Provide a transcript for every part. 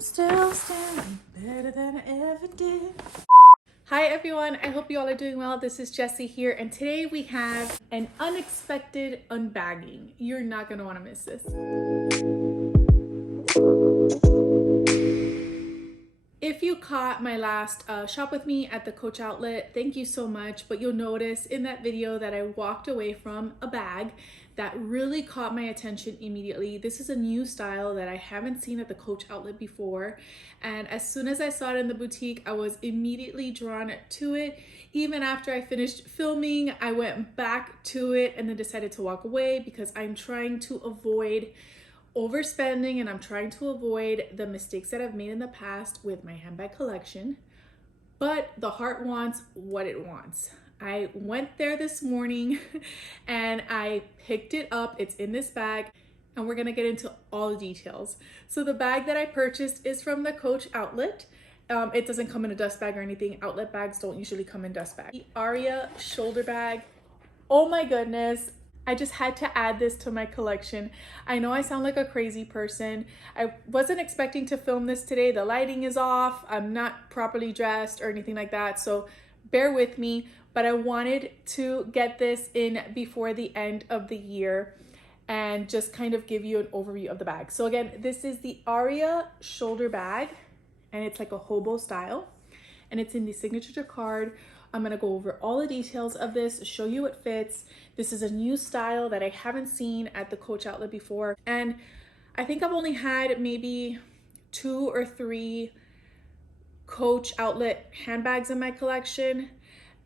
I'm still standing better than I ever did. Hi everyone, I hope you all are doing well. This is Jessie here, and today we have an unexpected unbagging. You're not gonna wanna miss this. If you caught my last shop with me at the Coach outlet, thank you so much. But you'll notice in that video that I walked away from a bag that really caught my attention immediately. This is a new style that I haven't seen at the Coach outlet before. And as soon as I saw it in the boutique, I was immediately drawn to it. Even after I finished filming, I went back to it and then decided to walk away because I'm trying to avoid overspending and I'm trying to avoid the mistakes that I've made in the past with my handbag collection. But the heart wants what it wants. I went there this morning and I picked it up. It's in this bag and we're gonna get into all the details. So the bag that I purchased is from the Coach outlet. It doesn't come in a dust bag or anything. Outlet bags don't usually come in dust bags. The Aria shoulder bag. Oh my goodness. I just had to add this to my collection. I know I sound like a crazy person. I wasn't expecting to film this today. The lighting is off. I'm not properly dressed or anything like that. So bear with me, but I wanted to get this in before the end of the year and just kind of give you an overview of the bag. So again, this is the Aria shoulder bag and it's like a hobo style and it's in the signature jacquard. I'm gonna go over all the details of this, show you what fits. This is a new style that I haven't seen at the Coach outlet before. And I think I've only had maybe 2 or 3 Coach outlet handbags in my collection.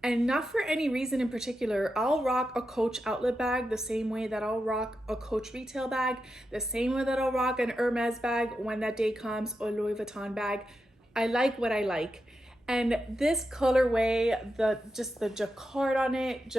And not for any reason in particular. I'll rock a Coach outlet bag the same way that I'll rock a Coach retail bag, the same way that I'll rock an Hermes bag when that day comes, or Louis Vuitton bag. I like what I like. And this colorway, the jacquard on it,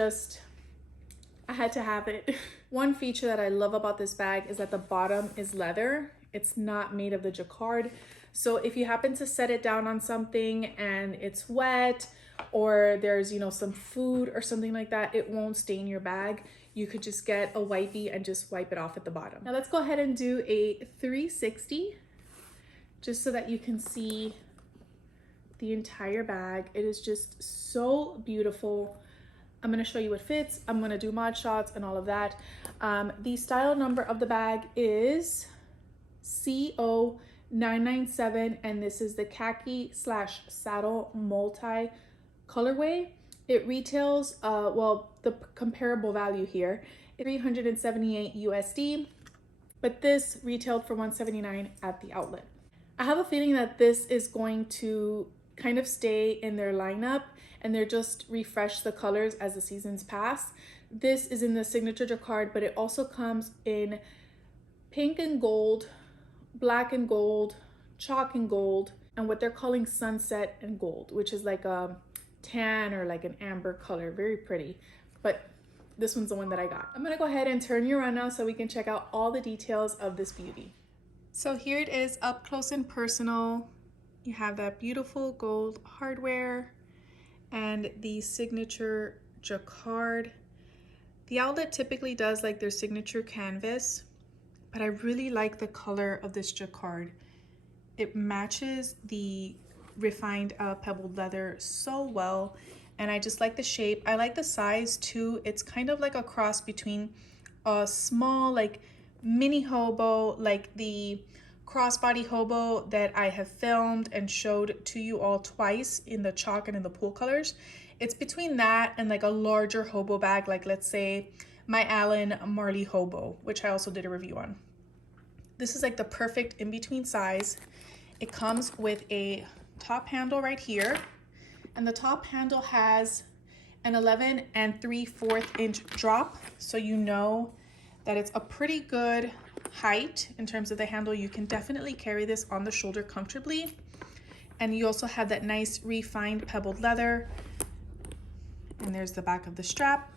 I had to have it. One feature that I love about this bag is that the bottom is leather. It's not made of the jacquard. So if you happen to set it down on something and it's wet or there's, some food or something like that, it won't stain your bag. You could just get a wipey and just wipe it off at the bottom. Now let's go ahead and do a 360 just so that you can see the entire bag. It is just so beautiful. I'm going to show you what fits. I'm going to do mod shots and all of that. The style number of the bag is CO997 and this is the khaki/saddle multi colorway. It retails the comparable value here, $378 USD, but this retailed for $179 at the outlet. I have a feeling that this is going to kind of stay in their lineup and they're just refresh the colors as the seasons pass. This is in the signature jacquard, but it also comes in pink and gold, black and gold, chalk and gold, and what they're calling sunset and gold, which is like a tan or like an amber color. Very pretty, but this one's the one that I got. I'm gonna go ahead and turn you around now so we can check out all the details of this beauty. So here it is up close and personal. You have that beautiful gold hardware and the signature jacquard. The outlet typically does like their signature canvas, but I really like the color of this jacquard. It matches the refined pebbled leather so well, and I just like the shape. I like the size too. It's kind of like a cross between a small like mini hobo, like the crossbody hobo that I have filmed and showed to you all twice in the chalk and in the pool colors. It's between that and like a larger hobo bag, like let's say my Allen Marley hobo, which I also did a review on. This is like the perfect in-between size. It comes with a top handle right here, and the top handle has an 11 3/4 inch drop, so you know that it's a pretty good height in terms of the handle. You can definitely carry this on the shoulder comfortably, and you also have that nice refined pebbled leather, and there's the back of the strap.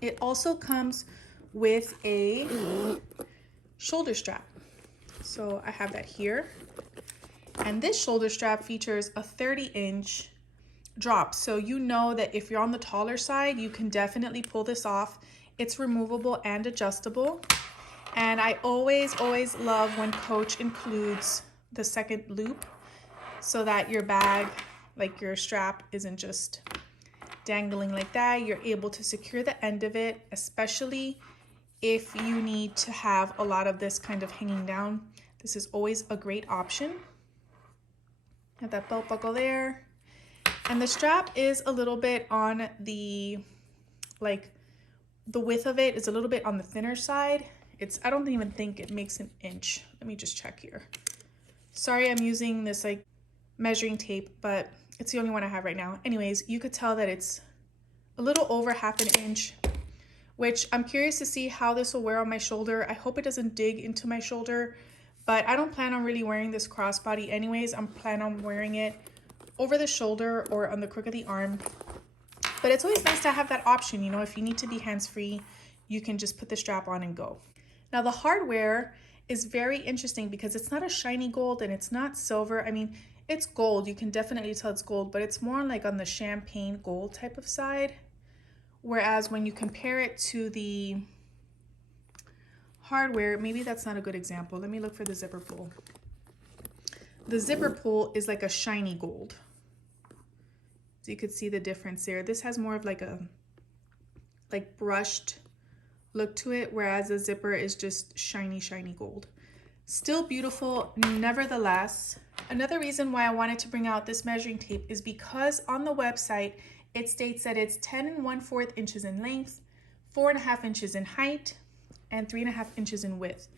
It also comes with a shoulder strap, so I have that here, and this shoulder strap features a 30-inch drop, so you know that if you're on the taller side, you can definitely pull this off. It's removable and adjustable. And I always love when Coach includes the second loop so that your bag, like your strap, isn't just dangling like that. You're able to secure the end of it, especially if you need to have a lot of this kind of hanging down. This is always a great option. Have that belt buckle there. And the strap is a little bit on the, like, the width of it is a little bit on the thinner side. I don't even think it makes an inch. Let me just check here. Sorry, I'm using this like measuring tape, but it's the only one I have right now. Anyways, you could tell that it's a little over half an inch, which I'm curious to see how this will wear on my shoulder. I hope it doesn't dig into my shoulder, but I don't plan on really wearing this crossbody anyways. I'm planning on wearing it over the shoulder or on the crook of the arm. But it's always nice to have that option, you know, if you need to be hands-free, you can just put the strap on and go. Now the hardware is very interesting because it's not a shiny gold and it's not silver. I mean, it's gold, you can definitely tell it's gold, but it's more like on the champagne gold type of side. Whereas when you compare it to the hardware, maybe that's not a good example. Let me look for the zipper pull. The zipper pull is like a shiny gold. So you could see the difference there. This has more of like a brushed look to it, whereas the zipper is just shiny, shiny gold. Still beautiful, nevertheless. Another reason why I wanted to bring out this measuring tape is because on the website, it states that it's 10 1/4 inches in length, 4.5 inches in height, and 3.5 inches in width.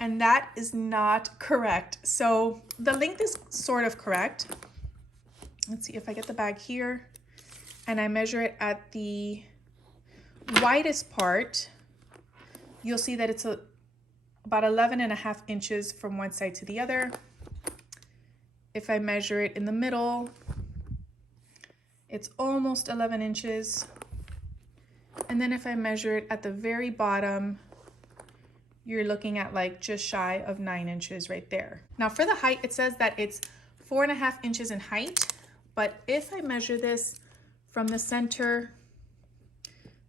And that is not correct. So the length is sort of correct. Let's see if I get the bag here and I measure it at the widest part. You'll see that it's about 11.5 inches from one side to the other. If I measure it in the middle, it's almost 11 inches. And then if I measure it at the very bottom, you're looking at like just shy of 9 inches right there. Now for the height, it says that it's 4.5 inches in height, but if I measure this from the center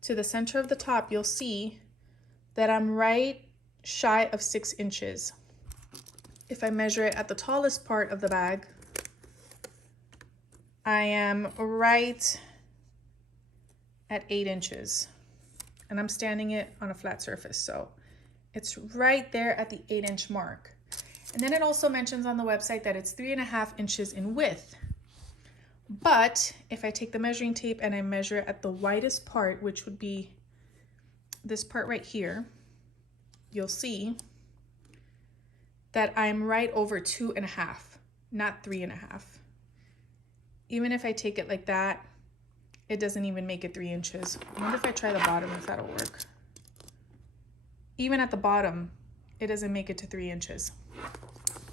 to the center of the top, you'll see that I'm right shy of 6 inches. If I measure it at the tallest part of the bag, I am right at 8 inches. And I'm standing it on a flat surface, so it's right there at the 8-inch mark. And then it also mentions on the website that it's 3.5 inches in width. But if I take the measuring tape and I measure at the widest part, which would be this part right here, you'll see that I'm right over 2.5, not 3.5. Even if I take it like that, it doesn't even make it 3 inches. I wonder if I try the bottom, if that'll work. Even at the bottom, it doesn't make it to 3 inches.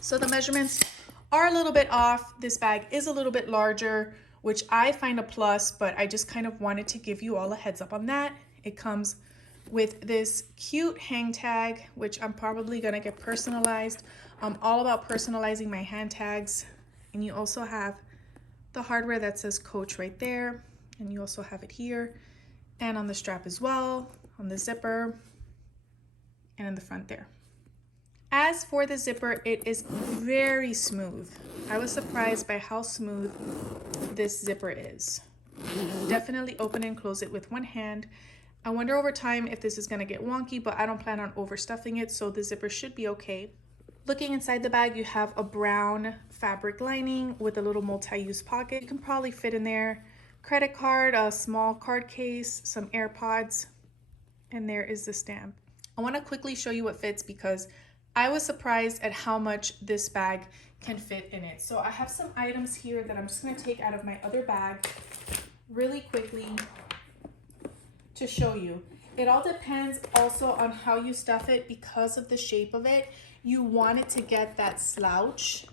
So the measurements are a little bit off. This bag is a little bit larger, which I find a plus, but I just kind of wanted to give you all a heads up on that. It comes with this cute hang tag, which I'm probably gonna get personalized. I'm all about personalizing my hand tags. And you also have the hardware that says Coach right there. And you also have it here and on the strap as well, on the zipper and in the front there. As for the zipper, it is very smooth. I was surprised by how smooth this zipper is. Definitely open and close it with one hand. I wonder over time if this is gonna get wonky, but I don't plan on overstuffing it, so the zipper should be okay. Looking inside the bag, you have a brown fabric lining with a little multi-use pocket. You can probably fit in there credit card, a small card case, some AirPods, and there is the stamp. I wanna quickly show you what fits because I was surprised at how much this bag can fit in it. So I have some items here that I'm just gonna take out of my other bag really quickly to show you. It all depends also on how you stuff it because of the shape of it. You want it to get that slouch,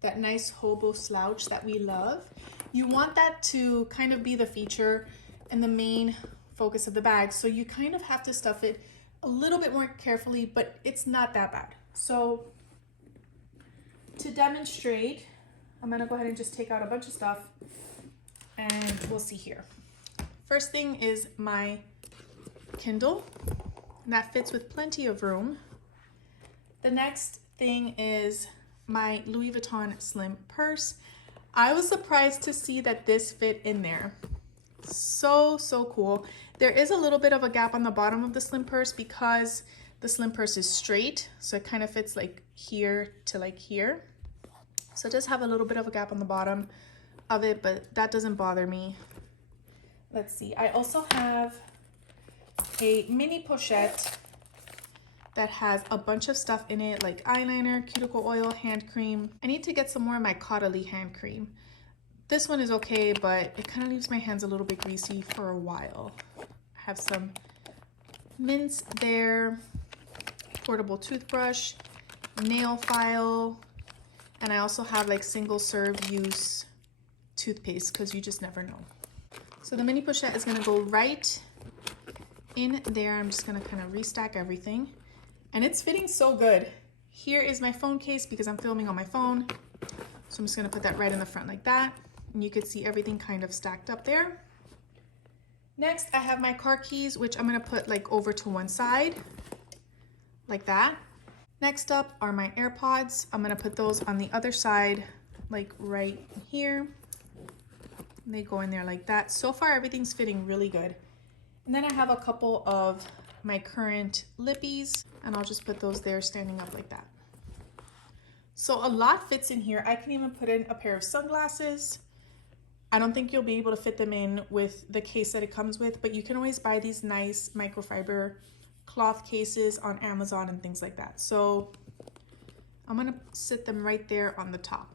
that nice hobo slouch that we love. You want that to kind of be the feature and the main focus of the bag. So you kind of have to stuff it a little bit more carefully, but it's not that bad. So to demonstrate, I'm gonna go ahead and just take out a bunch of stuff and we'll see here. First thing is my Kindle, and that fits with plenty of room. The next thing is my Louis Vuitton slim purse. I was surprised to see that this fit in there. So cool. There is a little bit of a gap on the bottom of the slim purse because the slim purse is straight, so it kind of fits like here to like here. So it does have a little bit of a gap on the bottom of it, but that doesn't bother me. Let's see, I also have a mini pochette that has a bunch of stuff in it, like eyeliner, cuticle oil, hand cream. I need to get some more of my Caudalie hand cream. This one is okay, but it kind of leaves my hands a little bit greasy for a while. I have some mints there, portable toothbrush, nail file, and I also have like single serve use toothpaste because you just never know. So the mini pochette is gonna go right in there. I'm just gonna kind of restack everything. And it's fitting so good. Here is my phone case because I'm filming on my phone. So I'm just gonna put that right in the front like that. And you can see everything kind of stacked up there. Next, I have my car keys, which I'm gonna put like over to one side, like that. Next up are my AirPods. I'm gonna put those on the other side, like right here. They go in there like that. So far, everything's fitting really good. And then I have a couple of my current lippies, and I'll just put those there standing up like that. So a lot fits in here. I can even put in a pair of sunglasses. I don't think you'll be able to fit them in with the case that it comes with, but you can always buy these nice microfiber cloth cases on Amazon and things like that. So I'm gonna sit them right there on the top.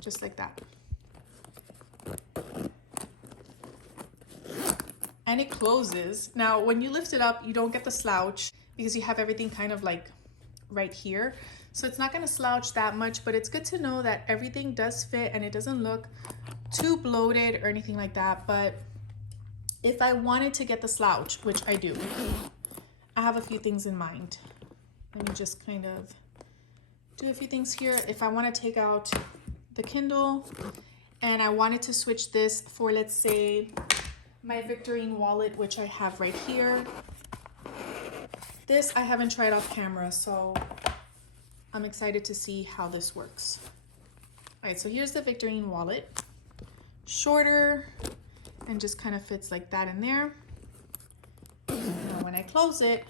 Just like that. And it closes. Now, when you lift it up, you don't get the slouch because you have everything kind of like right here. So it's not gonna slouch that much, but it's good to know that everything does fit and it doesn't look too bloated or anything like that. But if I wanted to get the slouch, which I do, I have a few things in mind. Let me just kind of do a few things here. If I wanna take out the Kindle and I wanted to switch this for, let's say, my Victorine wallet, which I have right here. This I haven't tried off camera, so I'm excited to see how this works. All right, so here's the Victorine wallet. Shorter and just kind of fits like that in there. Now when I close it,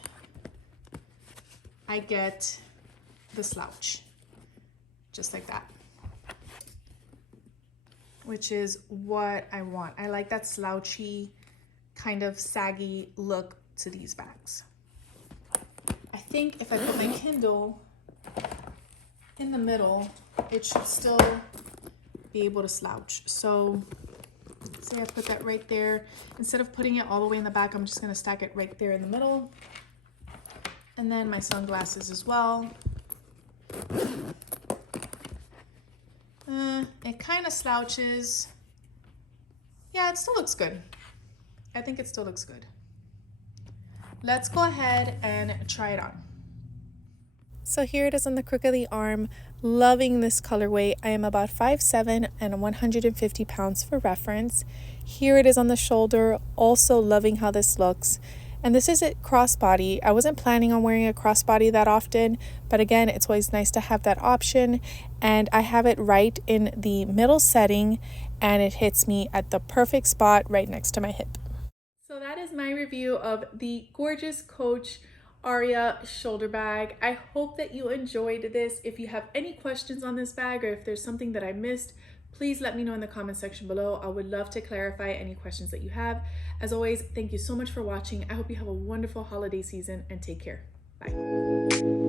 I get the slouch, just like that, which is what I want. I like that slouchy, kind of saggy look to these bags. I think if I put my Kindle in the middle, it should still be able to slouch. So say I put that right there. Instead of putting it all the way in the back, I'm just gonna stack it right there in the middle. And then my sunglasses as well. It kind of slouches. Yeah, it still looks good. I think it still looks good. Let's go ahead and try it on. So here it is on the crook of the arm. Loving this colorway. I am about 5'7" and 150 pounds for reference. Here it is on the shoulder. Also loving how this looks. And this is a crossbody. I wasn't planning on wearing a crossbody that often, but again, it's always nice to have that option. And I have it right in the middle setting, and it hits me at the perfect spot right next to my hip. So that is my review of the gorgeous Coach Aria shoulder bag. I hope that you enjoyed this. If you have any questions on this bag or if there's something that I missed, please let me know in the comment section below. I would love to clarify any questions that you have. As always, thank you so much for watching. I hope you have a wonderful holiday season and take care. Bye.